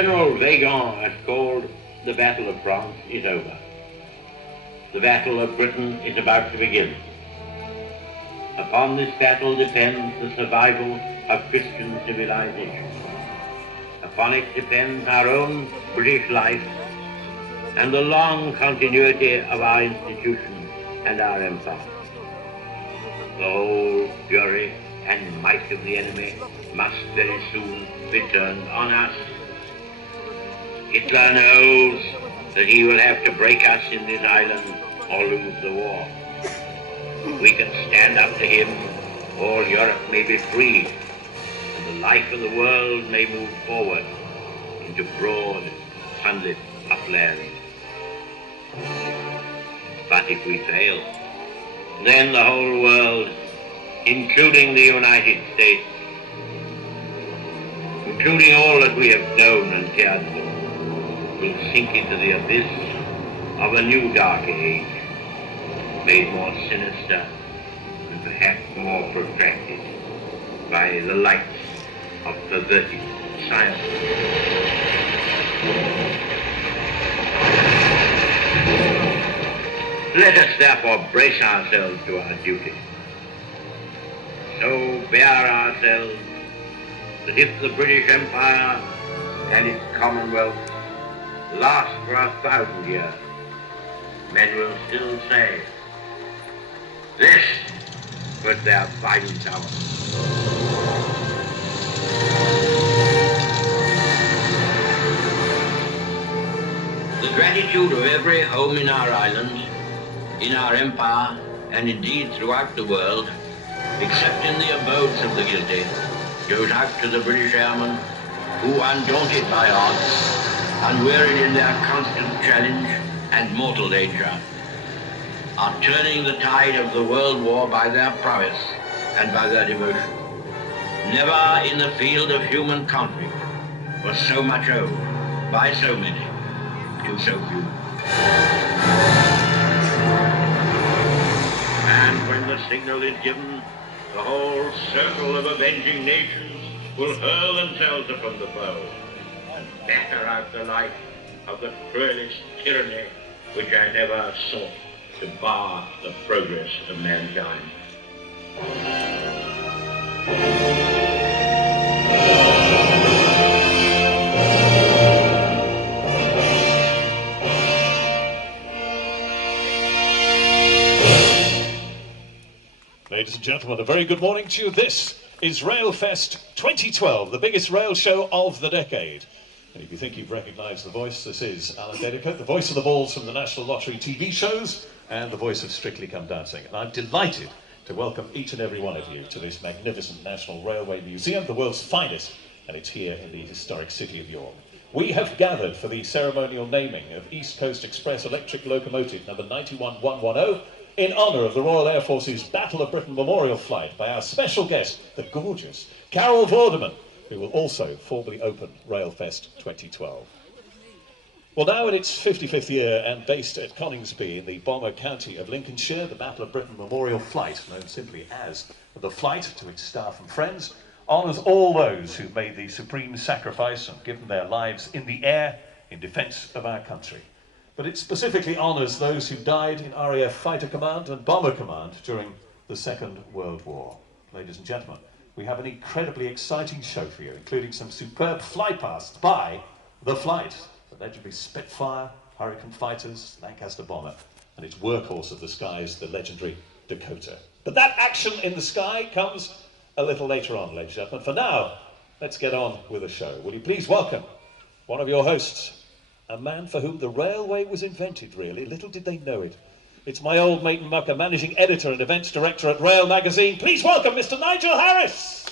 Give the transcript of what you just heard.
General Weygand has called the Battle of France is over. The Battle of Britain is about to begin. Upon this battle depends the survival of Christian civilization. Upon it depends our own British life and the long continuity of our institutions and our empire. The whole fury and might of the enemy must very soon be turned on us. Hitler knows that he will have to break us in this island or lose the war. We can stand up to him, all Europe may be free, and the life of the world may move forward into broad, sunlit uplands. But if we fail, then the whole world, including the United States, including all that we have known and cared for, will sink into the abyss of a new dark age, made more sinister and perhaps more protracted by the lights of perverted science. Let us therefore brace ourselves to our duty. So bear ourselves that if the British Empire and its Commonwealth last for 1,000 years, men will still say, this was their fighting hour. The gratitude of every home in our island, in our empire, and indeed throughout the world, except in the abodes of the guilty, goes out to the British airmen who, undaunted by odds, unwearied in their constant challenge and mortal danger, are turning the tide of the world war by their prowess and by their devotion. Never in the field of human conflict was so much owed by so many to so few. And when the signal is given, the whole circle of avenging nations will hurl themselves upon the foe and batter out the life of the cruelest tyranny which I never sought to bar the progress of mankind. Ladies and gentlemen, a very good morning to you. This is Railfest 2012, the biggest rail show of the decade. And if you think you've recognised the voice, this is Alan Dedicoat, the voice of the balls from the National Lottery TV shows and the voice of Strictly Come Dancing. And I'm delighted to welcome each and every one of you to this magnificent National Railway Museum, the world's finest, and it's here in the historic city of York. We have gathered for the ceremonial naming of East Coast Express electric locomotive number 91110 in honour of the Royal Air Force's Battle of Britain Memorial Flight by our special guest, the gorgeous Carol Vorderman, who will also formally open Railfest 2012. Well, now in its 55th year and based at Coningsby in the Bomber County of Lincolnshire, the Battle of Britain Memorial Flight, known simply as the Flight to its staff and friends, honours all those who made the supreme sacrifice and given their lives in the air in defence of our country. But it specifically honours those who died in RAF Fighter Command and Bomber Command during the Second World War. Ladies and gentlemen, we have an incredibly exciting show for you, including some superb flypasts by the Flight, the legendary Spitfire, Hurricane fighters, Lancaster bomber, and its workhorse of the skies, the legendary Dakota. But that action in the sky comes a little later on, ladies and gentlemen. For now, let's get on with the show. Will you please welcome one of your hosts, a man for whom the railway was invented, really. Little did they know it. It's my old mate and mucker, managing editor and events director at Rail magazine. Please welcome Mr. Nigel Harris.